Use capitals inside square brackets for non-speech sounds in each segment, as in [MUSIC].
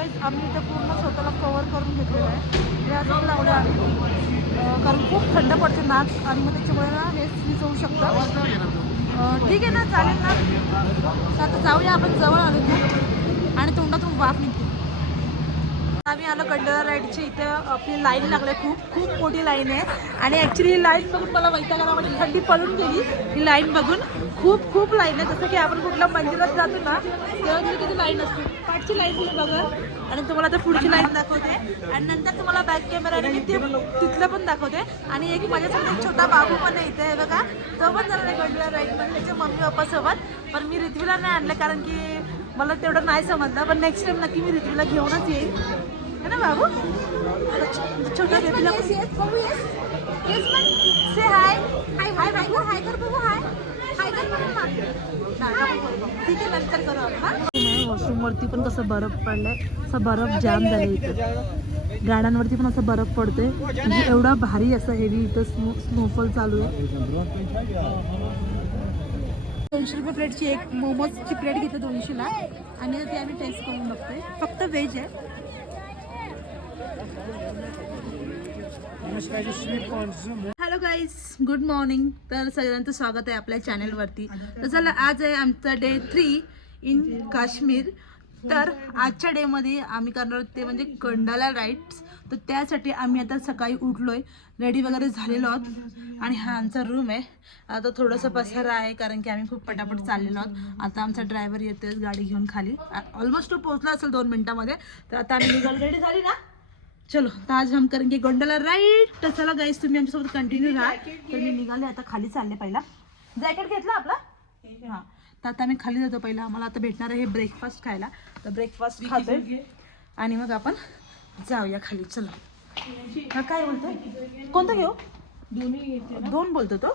Guys आम्ही इथं पूर्ण स्वतःला कवर करून घेतलेलं आहे. हे अजून लावलं आम्ही कारण खूप थंड पडते नाच आणि मग त्याच्यामुळे ना हे स्वीज होऊ शकतं. ठीक आहे ना चालेल ना. तर आता जाऊया आपण जवळ आलो खूप आणि तोंडातून वाफ निघते. आम्ही आलो कंडला राईडची इथे. आपली लाईन लागली खूप खूप मोठी लाईन आहे. आणि ॲक्च्युली ही लाईन बघून मला वैतागाला म्हणजे थंडी पळून गेली. ही लाईन बघून. खूप खूप लाईन आहे. जसं की आपण कुठल्या मंदिरात जातो ना तेव्हा तिथे किती लाईन असते पाठची लाईन तुम्ही बघा. आणि तुम्हाला आता पुढची लाईन दाखवते. आणि नंतर तुम्हाला बॅक कॅमेराने मी ते तिथलं पण दाखवते. आणि एक माझ्यासोबत एक छोटा बाबू पण आहे इथे बघा. तो पण झाला कंडला राईडमध्ये त्याच्या मम्मी पप्पासोबत पण मी रिथवीला नाही आणलं कारण की मला तेवढं नाही समजलं. पण नेक्स्ट टाइम नक्की मी रिथवीला घेऊनच येईल है ना बाबू? छोटा बेबीला से हाय हाय हाय हाय हाय कर बघू हाय वॉशरूम वरती पण कसं बर्फ पडलाय. असं बर्फ जाम झालं इथं. गाड्यांवरती पण असं बर्फ पडतोय. म्हणजे एवढा भारी असं हेवी इथं स्नो स्नोफॉल चालू आहे. दोनशे रुपये प्लेटची एक मोमोजची प्लेट घेते दोनशेला. आणि ते आम्ही टेस्ट करून बघतोय. फक्त व्हेज आहे. हॅलो गाईज गुड मॉर्निंग तर सगळ्यांचं स्वागत आहे आपल्या चॅनेलवरती तर चला आज आहे आमचा डे थ्री इन काश्मीर तर आजच्या डेमध्ये आम्ही करणार ते म्हणजे कंडाला राईड्स तर त्यासाठी आम्ही आता सकाळी उठलो आहे रेडी वगैरे झालेलो आहोत. आणि हा आमचा रूम आहे. आता थोडंसं पसारा आहे कारण की आम्ही खूप पटापट चाललेलो आहोत. आता आमचा ड्रायव्हर येतोय गाडी घेऊन खाली. ऑलमोस्ट तो पोहोचला असेल दोन मिनटामध्ये. तर आता आम्ही रेडी झाली ना? चलो तर आज हम करेंगे गोंडला राईट तर चला गाईस तुम्ही आमच्यासोबत कंटिन्यू राहा. तर मी निघाले आता खाली चालले पहिला. जॅकेट घेतला आपला? हां तर आता आम्ही खाली जातो पहिला. आम्हाला आता भेटणार आहे ब्रेकफास्ट खायला. तर ब्रेकफास्ट खातोय. आणि मग आपण जाऊया खाली. चला. हा काय बोलतोय कोणतं घेऊ? दोन बोलतो तो.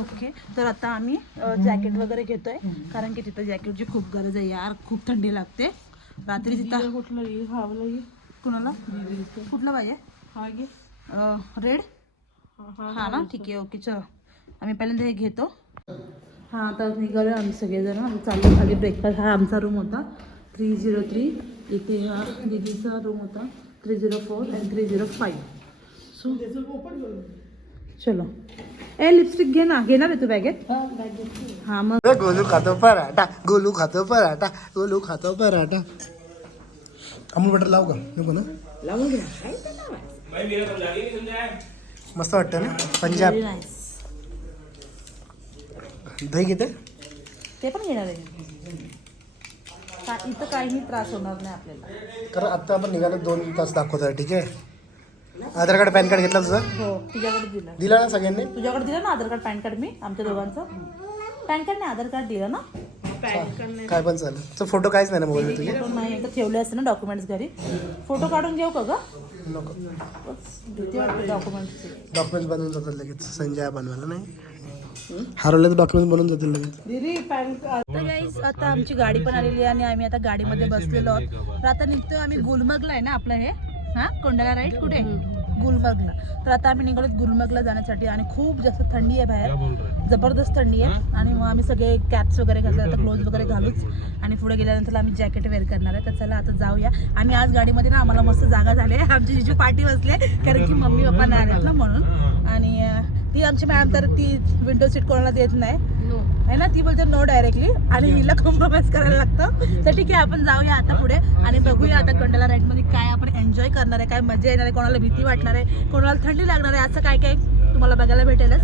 ओके तर आता आम्ही जॅकेट वगैरे घेतोय. कारण की तिथं जॅकेटची खूप गरज आहे यार. खूप थंडी लागते. रात्री तिथं कुठलं कुणाला? कुठलं पाहिजे रेड? हा ना ठीक आहे ओके चल. आम्ही पहिल्यांदा हे घेतो. हां आता निघालो आम्ही सगळेजण. आम्ही चाललो खाली ब्रेकफास्ट हा आमचा रूम होता. थ्री झिरो थ्री इथे हा दीदीचा रूम होता. Three zero four and three zero five so चलो. ए लिपस्टिक घे ना. घेणार आहे तू बॅगेत हां मग. गोलू खातो पराठा. गोलू खातो पराठा. गोलू खातो पराठा. अमूल बटर लावू का? नको ना? मस्त वाटतं ना? पंजाब. दही घेते? ते पण घेणार आहे. का इथं काहीही त्रास होणार नाही आपल्याला. कारण आता आपण निघालो दोन तास दाखवत आहे ठीक आहे? आधार कार्ड पॅन कार्ड घेतला तुझा? हो तुझ्याकडे दिलं. दिला ना सगळ्यांनी? तुझ्याकडे दिलं ना आधार कार्ड पॅन कार्ड मी? आमच्या दोघांचं? पॅन कार्ड नाही आधार कार्ड दिलं ना? काय पण चालेल. तर फोटो काहीच नाही ना मोबाईल तुझे फोटो नाही एकदा ठेवले असते ना डॉक्युमेंट्स घरी. फोटो काढून घेऊ का ग? नको. भीती वाटते डॉक्युमेंट्सची डॉक्युमेंट्स बनवून जातात लगेच. संजय बनवायला नाही. हरवले तर डॉक्युमेंट बनवून जातील लगेच. तर आता आमची गाडी पण आलेली आहे आणि आम्ही आता गाडीमध्ये बसलेलो आहोत. तर आता निघतोय आम्ही गुलमर्गला आहे ना आपलं हे? हा? कोंडाला राईट कुठे? गुलमर्गला तर आता आम्ही निघालो गुलमर्गला जाण्यासाठी आणि खूप जास्त थंडी आहे बाहेर. जबरदस्त थंडी आहे. आणि मग आम्ही सगळे कॅप्स वगैरे घातले आता ग्लोव्ज वगैरे घालूच. आणि पुढे गेल्यानंतर आम्ही जॅकेट वेअर करणार आहे. तर चला आता जाऊया. आणि आज गाडीमध्ये ना आम्हाला मस्त जागा झाली आहे. आमची जिजू पाठी बसले कारण की मम्मी पप्पा नाही आलेत ना म्हणून. आणि ती आमची मॅम तर ती विंडो सीट कोणाला देत नाही. आहे ना ती बोलते नो डायरेक्टली आणि हिला कॉम्प्रोमाइज करायला लागतं. तर ठीक आहे आपण जाऊया आता पुढे. आणि बघूया आता कंडला राईडमध्ये काय आपण एन्जॉय करणार आहे काय मजा येणार आहे कोणाला भीती वाटणार आहे कोणाला थंडी लागणार आहे असं काय काय तुम्हाला बघायला भेटेलच.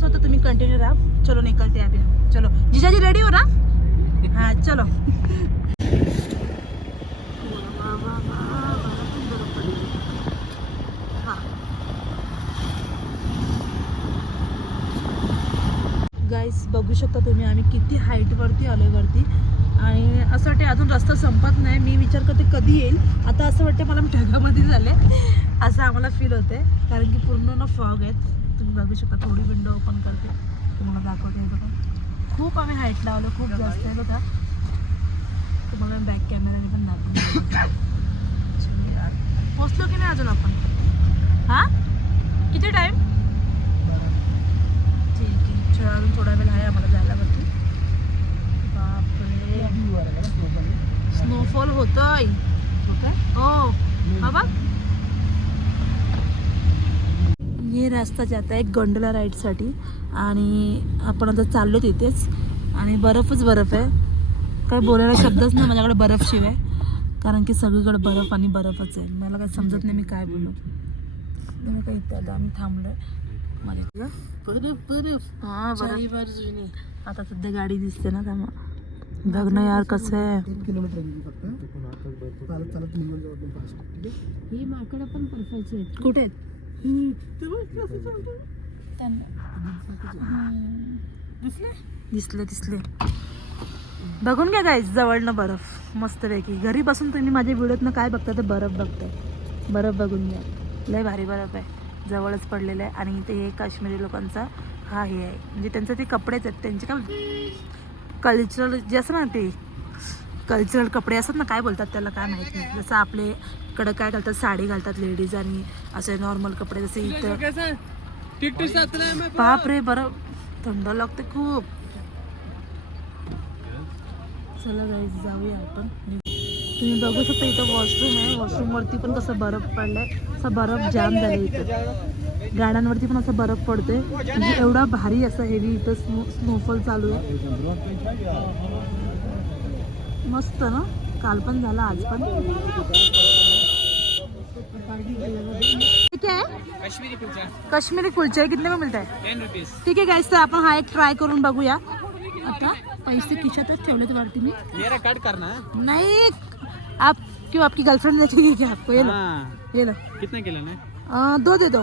सो तर तुम्ही कंटिन्यू राहा. चलो निकलते अभी चलो. जिजाजी रेडी हो ना? [LAUGHS] हां चलो. गाईस बघू शकता तुम्ही आम्ही किती हाईटवरती आलो वरती. आणि असं वाटते अजून रस्ता संपत नाही. मी विचार करते कधी येईल. आता असं वाटतं मला ढगामध्ये झाले असं आम्हाला फील होते कारण की पूर्ण ना फॉग आहेत. तुम्ही बघू शकता थोडी विंडो ओपन करते. तुम्हाला दाखवते बघा. खूप आम्ही हाईट लावलो. खूप जास्त आहे बघा. तुम्हाला बॅक कॅमेराने पण दाखवतो. [COUGHS] पोचलो की नाही अजून आपण? हां? किती टाईम चला अजून थोडा वेळ आहे आम्हाला जायला वरती बापरे. स्नोफॉल होतोय. हो. बाबा. ये रास्ता जात आहे गोंडला राईडसाठी आणि आपण आता चाललो तिथेच. आणि बर्फच बर्फ आहे. काही बोलायला शब्दच नाही माझ्याकडे बर्फ शिवाय. कारण की सगळीकडे बर्फ आणि बर्फच आहे. मला काही समजत नाही मी काय बोलू. तुम्ही काही इथे आता आम्ही थांबलोय. हा बरं. बाजूने आता सध्या गाडी दिसते ना त्यामुळे. बघ ना यार कसं आहे. तीन किलोमीटर गेली फक्त. चालत चालत निघून जाऊ आपण फास्ट ठीक आहे? हे माकडं पण बर्फाचे आहेत. कुठे? दिसले? दिसले बघून घ्या गाईज जवळनं बर्फ. मस्तपैकी. घरी बसून तुम्ही माझ्या व्हिडिओतनं काय बघता ते बर्फ बघताय. बर्फ बघून घ्या. लय भारी बर्फ आहे. जवळच पडलेलं आहे आणि ते हे काश्मीरी लोकांचा हा हे आहे. म्हणजे त्यांचे ते कपडेच आहेत. त्यांचे काय कल्चरल जे असं ना ते कल्चरल कपडे असतात ना काय बोलतात त्याला काय माहीत नाही. जसं आपले कडं काय घालतात साडी घालतात लेडीज आणि असे नॉर्मल कपडे जसे इथं बाप रे बरं. थंड लागते खूप. चला जाऊया आपण. तुम्ही बघू शकता इथं वॉशरूम आहे. वॉशरूम वरती पण कसं बर्फ पडलाय. असा बर्फ जाम झाला इथं. गाड्यांवरती पण असं बर्फ पडतोय. म्हणजे एवढा भारी असं हेवी इथं स्नो स्नोफॉल चालू आहे. मस्त ना? काल पण झाला आज पण. ठीक आहे? काश्मीरी कुलचा कश्मीरी कुलचे कितने में मिलता है? रुपीज ठीक आहे गाईस तर आपण हा एक ट्राय करून बघूया. आता पैसे खिशातच ठेवलेत वरती मी. मेरा कट करना नहीं आप क्यों आपकी गर्लफ्रेंड देखेगी क्या आपको? ये लो हाँ। ये लो। कितना किलो है आ, दो दे दो।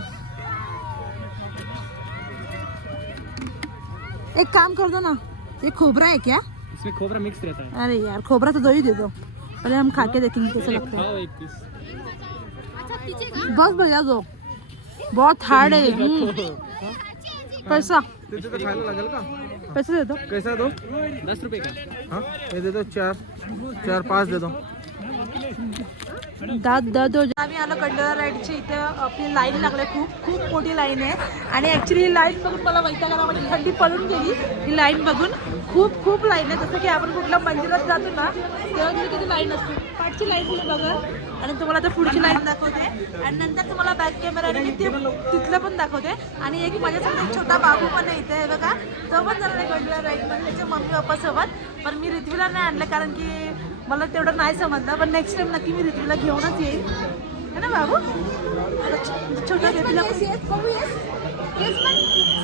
एक काम कर दो ना ये खोबरा है क्या? इसमें खोबरा मिक्स रहता है। अरे यार खोबरा तो दो ही दे दो। पहले हम खा के देखेंगे कैसा लगता है। खाओ एक पीस बहुत बढ़िया दो। बहुत हार्ड है। [LAUGHS] हम्म। पैसा। खायला लागेल का। पैसे दे दो। कैसा दो? दस रुपए का। हाँ ये दे दो चार चार पाच दे दो। दाद दाद आम्ही आलो कंडला राईडची इथे. आपली लाईन लागली. खूप खूप मोठी लाईन आहे. आणि ॲक्च्युली ही लाईन बघून मला वैतागाला म्हणजे थंडी पळून गेली. ही लाईन बघून खूप खूप लाईन आहे. जसं की आपण कुठल्या मंदिरात जातो ना तेव्हा तिथे किती लाईन असते पाठची लाईन तुम्ही बघा. आणि तुम्हाला आता पुढची लाईन दाखवते. आणि नंतर तुम्हाला बॅक कॅमेराने मी ते तिथलं पण दाखवते. आणि एक माझ्यासोबत एक छोटा बाबू पण आहे इथे. बघा. तो पण झाला कंडला राईडमध्ये. त्याच्या मम्मी पप्पासोबत पण मी रिथ्वीला नाही आणलं कारण की मला तेवढं नाही समजलं पण नेक्स्ट टाइम नक्की मी रिथवीला घेऊनच येईल है ना बाबू? छोट्या बेबीला से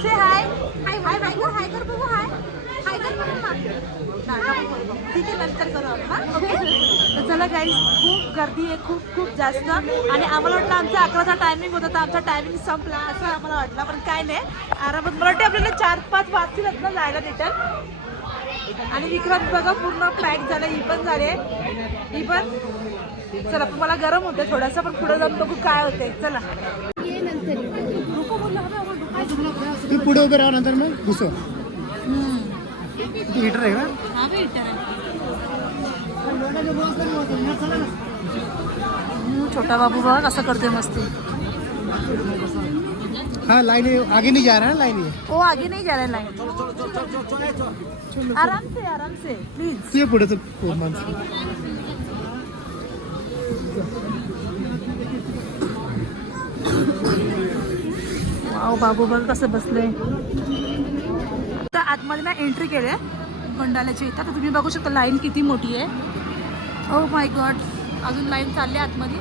हाय हाय हाय हाय कर हाय कर बघू हाय हाय कर बघू ठीक आहे नंतर करू आपण? ओके तर चला गाईज खूप गर्दी आहे खूप खूप जास्त. आणि आम्हाला वाटलं आमचा अकराचा टायमिंग होता तर आमचा टायमिंग संपला असं आम्हाला वाटलं पण काय नाही. आरामात मला वाटतं आपल्याला चार पाच वाजतील ना जायला रिटर्न आणि विक्रांत बघा पूर्ण पॅक झालं ही पण झाले ही पण. चला पण मला गरम होतं थोडंसं पण पुढे जाऊन बघू काय होतंय. चला. पुढे उभे राहा नंतर मग दुसरं ते हिटर आहे छोटा बाबू बघा कसं करतोय मस्ती. हाँ लाइन है, आगे नहीं जा रहा है लाइन ये ओ आगे नहीं जा रहा है लाइन आराम से आराम से प्लीज ये पुढे चल माणसं. वाव बाबू बघ कसं बसलंय. तर आतमध्ये ना एंट्री केली गोंडाल्याची इथं. तर तुम्ही बघू शकता लाईन किती मोठी आहे. ओ माय गॉड अजून लाईन चालली आहे आतमध्ये.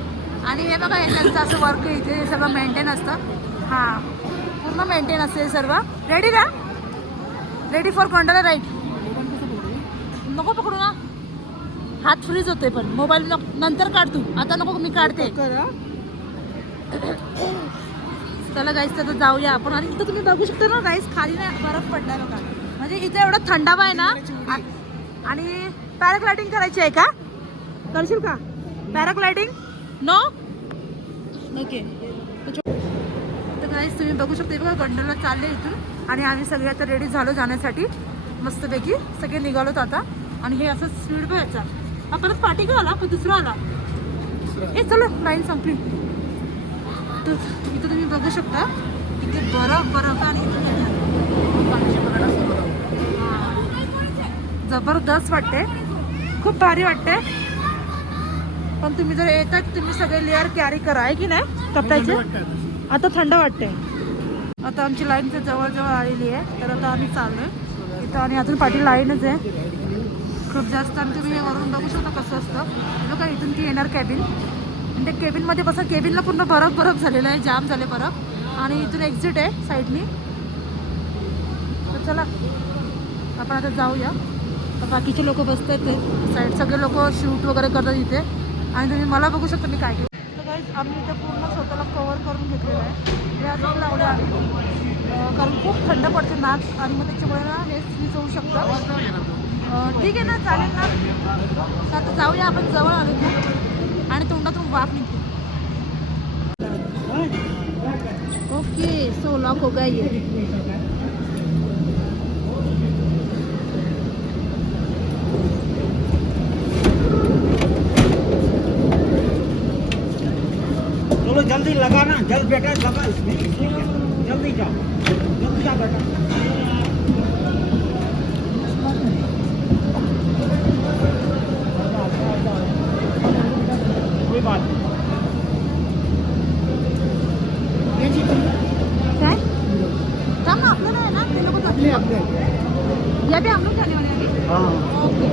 आणि हे बघा हे त्यांचं असं वर्क इथे. सगळं मेंटेन असतं. हां. पूर्ण मेंटेन असते सर्व. रेडी ना? रेडी फॉर गोंडाला राईट नको पकडू ना. हात फ्रीज होते पण. मोबाईल नंतर काढ तू. आता नको मी काढते. [CLEARS THROAT] चला गाईस तर जाऊया आपण. आणि इथं तुम्ही बघू शकता ना गाईस खाली नाही बरफ पडलाय बघा. म्हणजे इथे एवढा थंडावा आहे ना आणि पॅराग्लायडिंग करायची आहे का? करशील का? पॅराग्लायडिंग नो ओके गाईस तुम्ही बघू शकता हे बघा गंडरला चालले इथून. आणि आम्ही सगळे आता रेडी झालो जाण्यासाठी. मस्तपैकी सगळे निघालोत आता. आणि हे असं स्पीड बघायचा हा परत पाठी का आला का दुसरा आला. हे चला लाईन संपली. तर इथं तुम्ही बघू शकता इथे बरफ बरफ आणि इथे हे हां. जबरदस्त वाटते खूप भारी वाटते पण तुम्ही जर येतात तुम्ही सगळे लेअर कॅरी करा आहे की नाही? कपड्याचे आता थंड वाटते आता आमची लाईन तर जवळजवळ आलेली आहे. तर आता आम्ही चाललोय. इथं आणि अजून पाठी लाईनच आहे. खूप जास्त आणि तुम्ही वरून बघू शकता कसं असतं. हे बघा इथून ती येणार कॅबिन आणि त्या केबिनमध्ये बसा केबिनला पूर्ण बरफ बरफ झालेला आहे जाम झाले बरफ. आणि इथून एक्झिट आहे साईडनी तर चला आपण आता जाऊया. तर बाकीचे लोक बसत आहेत ते. साईड सगळे लोक शूट वगैरे करतात इथे. आणि तुम्ही मला बघू शकता मी काय केलं आम्ही इथे पूर्ण स्वतःला कवर करून घेतलेलं आहे. हे लावलं आम्ही कारण खूप थंड पडते नाच आणि मग त्याच्यामुळे ना हे स्लीच होऊ शकतं. ठीक आहे ना चालेल ना. आता जाऊया आपण जवळ आलो ना आणि तोंडातून वाफ निघते. ओके सो लॉक हो गया जल्दी लगाना जल्द बेटा जल्दी जाओ जल्दी जाओ। बेटा कोई बात नहीं काय थांब ना आपलं नाही ना ते लोक आपले आपले या बी हम लोग जाने वाले हैं हाँ ओके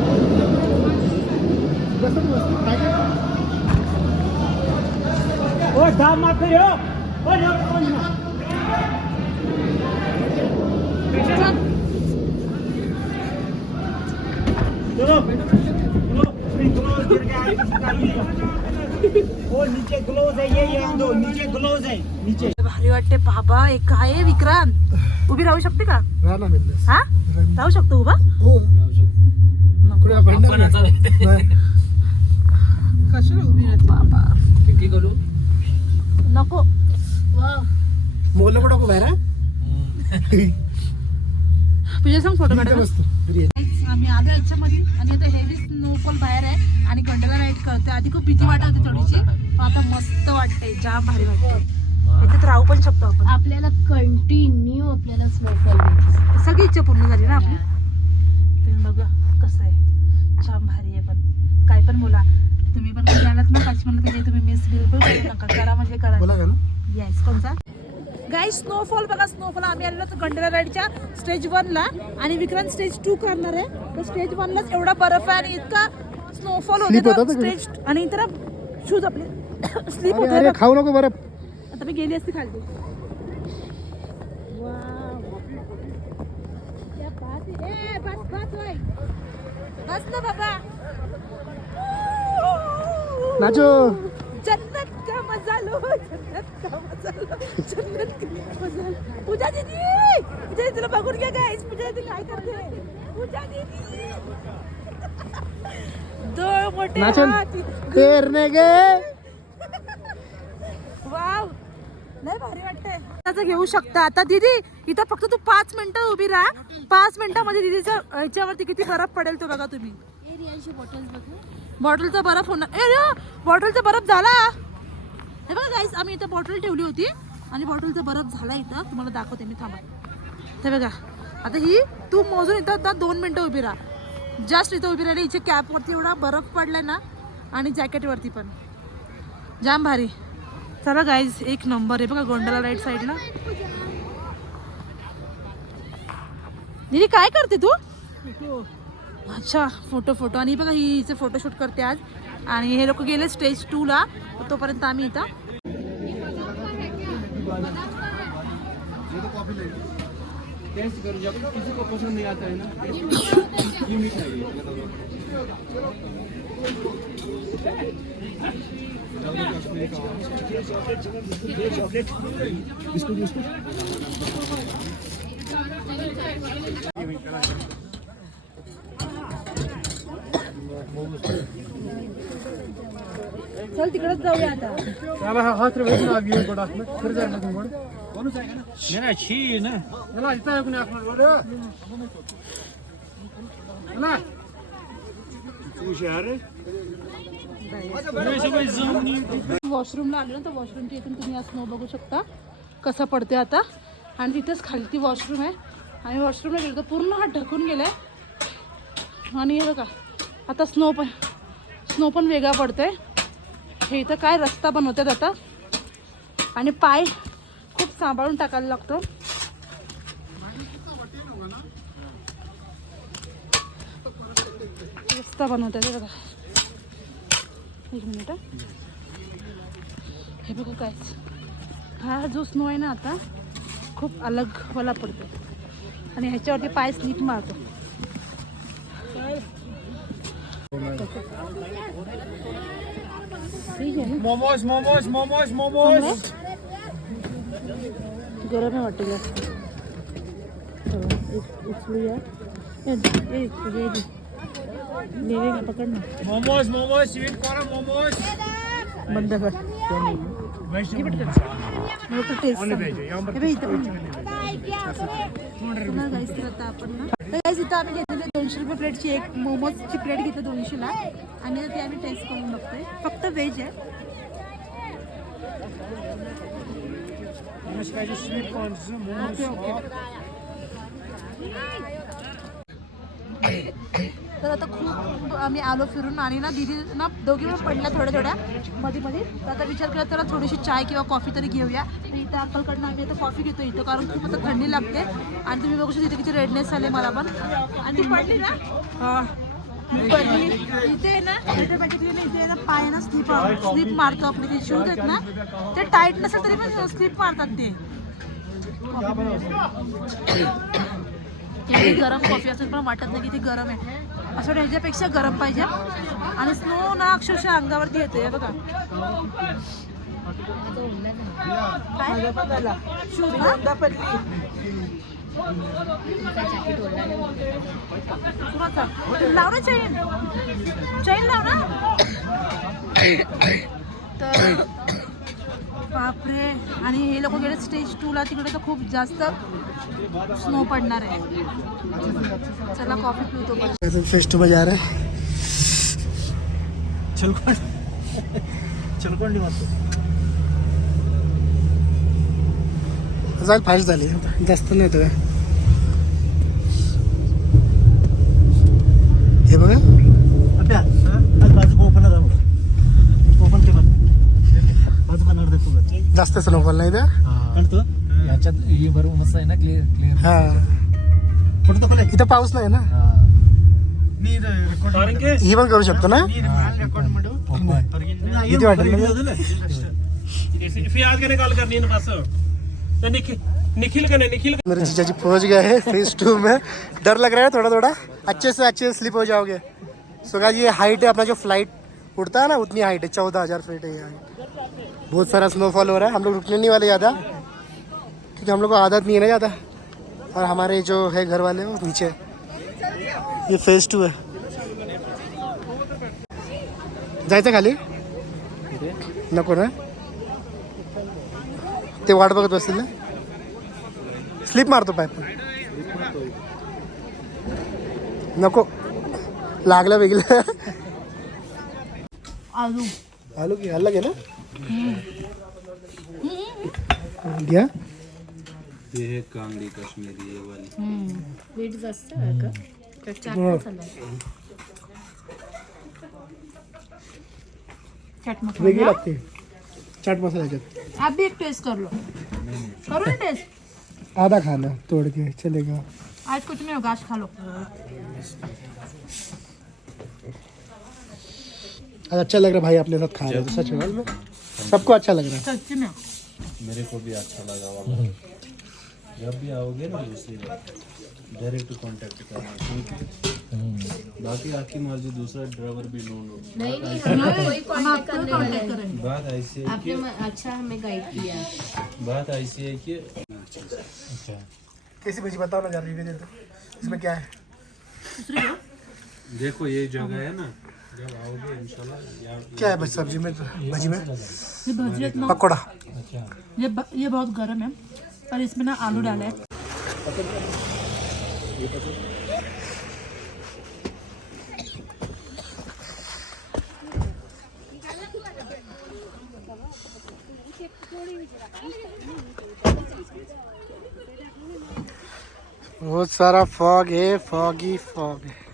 बसत बसत काय काय ओ दाम मत करो ओ ना ओ ना चल चलो चलो ग्लोव गिर गया है, किसी का नहीं। ओ नीचे ग्लोव है ये ये दो नीचे ग्लोव है नीचे भारी वाटते बाबा एक काय आहे विक्रांत उभी राहू शकते का राहा ना बिंदास हा राहू शकतो उभा हो नको कुठे भांडण नाही. कशाला उभी राहते बाबा किती करू नको. मोबाईल नको टाकू बाहेर हा? तुझ्या सांग फोटो इथं काढा बसतो घरी ये. आम्ही आलो याच्यामध्ये आणि आता हेवी स्नोफॉल बाहेर आहे आणि गंडाला राईड करते आधी खूप भीती वाटत होती थोडीशी. पण आता मस्त वाटते जाम भारी वाटते याच्यात राहू पण शकतो आपण. आपल्याला कंटिन्यू आपल्याला स्नोफॉल सगळी इच्छा पूर्ण झाली ना आपली? तुम्ही बघा कसं आहे. छान भारी आहे पण. काय पण बोला. काश्मीरला तरी तुम्ही मिस बिलकुल करू [COUGHS] नका. करा म्हणजे करा. बोला का ना? येस कोणचा गाई स्नोफॉल बघा स्नोफॉल आम्ही आलेलो गंडेला राईडच्या स्टेज वनला आणि विक्रांत स्टेज टू करणार आहे. तर स्टेज वनलाच एवढा बर्फ आहे आणि इतका स्नोफॉल होते? स्टेज आणि तर शूज आपले. [COUGHS] स्लीप होते. खाऊ नको बरं. आता मी गेली असती खाली. बस ना बाबा. नाचो. जन्नत का मजा लो जन्नत का मजा लो जन्नत का मजा लो. पूजा दीदी पूजा दीदी तुला बघून घ्या गाईस पूजा दीदी काय करते? पूजा दीदी. दोन मोठे नाचन. हात. तेरने गे. वाव. लय भारी वाटतंय. आता घेऊ शकता. आता दीदी इथं फक्त तू पाच मिनिटं उभी राहा. पाच मिनिटामध्ये दीदीच्या ह्याच्यावरती किती बर्फ पडेल तो बघा तुम्ही. बॉटल्स बघ. बॉटलचा बर्फ होणार. ए बॉटलचा बर्फ झाला. हे बघा गाईस आम्ही इथं बॉटल ठेवली होती आणि बॉटलचा बर्फ झाला इथं. तुम्हाला दाखवते मी थांबा. ते बघा आता ही तू मोजून इथं आता दोन मिनटं उभी राहा. जस्ट इथं उभी राहिली हिच्या कॅपवरती एवढा बर्फ पडला ना आणि जॅकेटवरती पण. जाम भारी. चला गाईज एक नंबर आहे बघा गोंडला राईट साईडला दिदी काय करते तू? अच्छा फ़ोटो फ़ोटो आणि बघा ही हिचे फोटोशूट करते आज. आणि हे लोक गेले स्टेज टूला तोपर्यंत आम्ही इथं टेस्ट करो जब किसी को पसंद नहीं आता है ना? ये मीठा है चल तिकडच जाऊया आता. त्याला हा हात ना घेऊन पडा फिर जाय ना तुम्ही छी ना. याला इथं आहे कोणी आपण वॉशरूमला आलो ना तर वॉशरूमच्या इथून तुम्ही स्नो बघू शकता. कसा पडते आता. आणि तिथेच खाली ती वॉशरूम आहे. आणि वॉशरूमला गेलो तर पूर्ण हा ढकून गेलाय. आणि हे बघा आता स्नो पण स्नो पण वेगळा पडतो आहे हे इथं काय रस्ता बनवतात आता? आणि पाय खूप सांभाळून टाकायला लागतो. रस्ता बनवतात बघा. एक मिनिट हे. बघू काय. हा जो स्नो आहे ना आता खूप अलग वाला पडतो. आणि ह्याच्यावरती पाय स्लीप मारतो. मोमोज मोमोज मोमोज मोमोज? गरम हो, उच- उचलूया. ए, ए, दे. ले ले ना पकड ना. Momos momos sweet corn momos. बंद कर. आपण ना दोनशे रुपये प्लेटची एक मोमोजची प्लेट घेतली दोनशेला आणि आता ती आम्ही टेस्ट करून बघतोय फक्त व्हेज आहे ओके ओके तर आता खूप आम्ही आलो फिरून. आणि ना दिदी ना दोघी पण पडल्या थोड्या थोड्या. मध्ये मध्ये तर आता विचार केला तर थोडीशी चाय किंवा कॉफी तरी घेऊया. इथं अक्कलकडनं आम्ही आता कॉफी घेतो इथं कारण खूप आता थंडी लागते. आणि तुम्ही बघू शकता इथे किती रेडनेस आले मला पण. आणि ती पडली ना? पडली. इथे ना इथे ना इथे पाय ना स्लिप स्लिप मारतो आपले ते. शूज आहेत ना. ते टाईट नसेल तरी पण स्लिप मारतात ते. [COUGHS] [COUGHS] गरम कॉफी असेल पण वाटत नाही की ती गरम आहे. असं ह्याच्यापेक्षा गरम पाहिजे. आणि स्नो ना अक्षरशः अंगावरती येते हे बघा? लाव ना चैन. चैन लाव ना. [COUGHS] [COUGHS] तर बापरे. आणि हे लोक गेले स्टेज टूला तिकडे तर खूप जास्त स्नो पडणार आहे. चला कॉफी पिऊ तो फेस्ट में जा रहे. हैं चिलकोंडी जाईल फास्ट झाली. जास्त नाही काय हे बघा. जास्त स्नोफॉल नाही त्या पण तू। याच्यात ही बरोबर मस्त आहे ना क्लिअर क्लिअर हा। फ़ोटो तो इथं पाऊस नाही ना? मी रेकॉर्ड ही पण करू शकतो ना। रेकॉर्ड मध्ये किती वाटेल म्हणजे? फियाज के निकाल करनी है बस। तो निखिल निखिल का नहीं निखिल मेरे जीजा जी पहुँच गए हैं फ़ेज़ टू में। डर लग रहा है थोड़ा थोड़ा। अच्छे से अच्छे से स्लिप हो जाओगे। सो so, ये हाइट है अपना जो फ़्लाइट उड़ता है ना उतनी हाइट है चौदह हज़ार फीट है ये height। बहुत सारा स्नोफॉल हो रहा है। हम लोग रुकने नहीं वाले ज़्यादा क्योंकि हम लोग को आदत नहीं है ना ज़्यादा। और हमारे जो है घर वाले वो नीचे। ये फ़ेज़ टू है। जाए जायचं खाली। नको ना ते वाट बघत बसतील ना। स्लिप मारतो पाय पण। नको। लागलं वेगळं। आलू। आलो की हल्ला गेला घ्या ये है कांगड़ी कश्मीरी ये वाली। मीठ जास्त आहे का तर चाट मसाला वेगळी मसाला लागते चाट मसाला याच्यात आप भी एक टेस्ट कर लो। करो ना टेस्ट आधा खाना तोड़ के चलेगा। आज कुछ नहीं होगा आज खा लो। आज अच्छा लग रहा है भाई अपने साथ खा रहे हो। सच में। सबको अच्छा लग रहा है। सच्ची में। मेरे को भी अच्छा लगा वाला। जब भी आओगे ना दूसरी बार डायरेक्ट कांटेक्ट करना ठीक है? बाकी आपकी मर्ज़ी दूसरा ड्राइवर भी लो लो नहीं नहीं हमें कोई कांटेक्ट करने वाला बात ऐसी है आपने अच्छा हमें गाइड किया बात ऐसी है कि कैसी भजी बताओ ना जरा रिव्यू दे दो इसमें क्या है? देखो ये जगह है ना क्या है सब्ज़ी में भजी में? ये भजी है ना पकौड़ा। ये ब- ये बहुत गर्म है पर इसमें ना आलू डाला है। बहुत सारा फॉग है फॉग ही फॉग है।